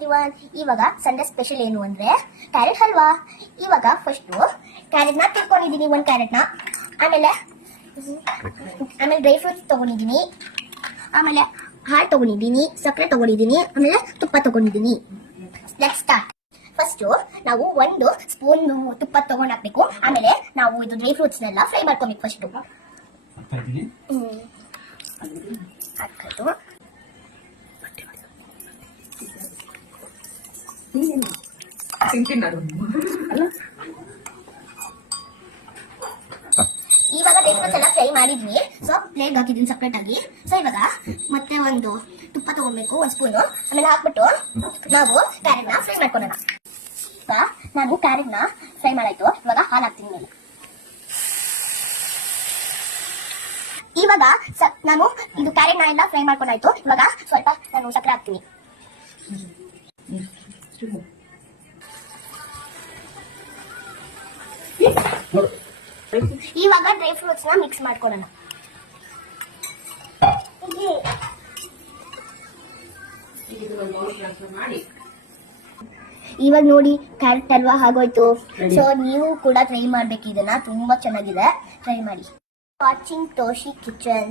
Everyone. ಇವಾಗ Sunday special ಏನು ಅಂದ್ರೆ ಕ್ಯಾರೆಟ್ ಹಲ್ವಾ. ಇವಾಗ ಫಸ್ಟ್ ಕ್ಯಾರೆಟ್ನ ತುರ್ಕೊಂಡಿದ್ದೀನಿ, ಒಂದು ಕ್ಯಾರೆಟ್ನ. ಆಮೇಲೆ ಡ್ರೈ ಫ್ರೂಟ್ಸ್ ತಗೊಂಡಿದ್ದೀನಿ, ಆಮೇಲೆ ಹಾಲು ತಗೊಂಡಿದ್ದೀನಿ, ಸಕ್ಕರೆ ತಗೊಂಡಿದ್ದೀನಿ, ಆಮೇಲೆ ತುಪ್ಪ ತಗೊಂಡಿದ್ದೀನಿ. Let's start. ಫಸ್ಟ್ ನಾವು 1 ಸ್ಪೂನ್ ತುಪ್ಪ ತಗೊಂಡು ಹಾಕ್ಬೇಕು. ಆಮೇಲೆ ನಾವು ಇದು ಡ್ರೈ ಫ್ರೂಟ್ಸ್ನೆಲ್ಲ ಫ್ರೈ ಮಾಡ್ಕೊಬೇಕು. ಫಸ್ಟ್ ಹಾಕೋದು. ಇವಾಗ ಡ್ರೈ ಫ್ರೂಟ್ಸ್ ಎಲ್ಲ ಫ್ರೈ ಮಾಡಿದ್ವಿ. ಸೊ ಪ್ಲೇಟ್ ಹಾಕಿದ್ದೀನಿ ಸಪ್ರೇಟ್ ಆಗಿ. ಸೊ ಇವಾಗ ಮತ್ತೆ ಒಂದು ತುಪ್ಪ ತಗೊಬೇಕು, 1 ಸ್ಪೂನು. ಆಮೇಲೆ ಹಾಕ್ಬಿಟ್ಟು ನಾವು ಕ್ಯಾರೆಟ್ನ ಫ್ರೈ ಮಾಡ್ಕೊಳ್ಳೋಣ. ಈಗ ನಾನು ಕ್ಯಾರೆಟ್ನ ಫ್ರೈ ಮಾಡಾಯ್ತು. ಇವಾಗ ಹಾಲು ಹಾಕ್ತೀನಿ ಮೇಲೆ. ಇವಾಗ ನಾನು ಇದು ಕ್ಯಾರೆಟ್ನ ಎಲ್ಲ ಫ್ರೈ ಮಾಡ್ಕೊಂಡಾಯ್ತು. ಇವಾಗ ಸ್ವಲ್ಪ ನಾನು ಸಕ್ಕರೆ ಹಾಕ್ತೀನಿ. ಇವಾಗ ಡ್ರೈ ಫ್ರೂಟ್ಸ್ ನ ಮಿಕ್ಸ್ ಮಾಡ್ಕೊಳ್ಳೋಣ. ಇವಾಗ ನೋಡಿ ಕ್ಯಾರೆಟ್ ಹಲ್ವಾ ಆಗೋಯ್ತು. ಸೊ ನೀವು ಕೂಡ ಟ್ರೈ ಮಾಡ್ಬೇಕು ಇದನ್ನ, ತುಂಬಾ ಚೆನ್ನಾಗಿದೆ, ಟ್ರೈ ಮಾಡಿ. Watching Toshi kitchen.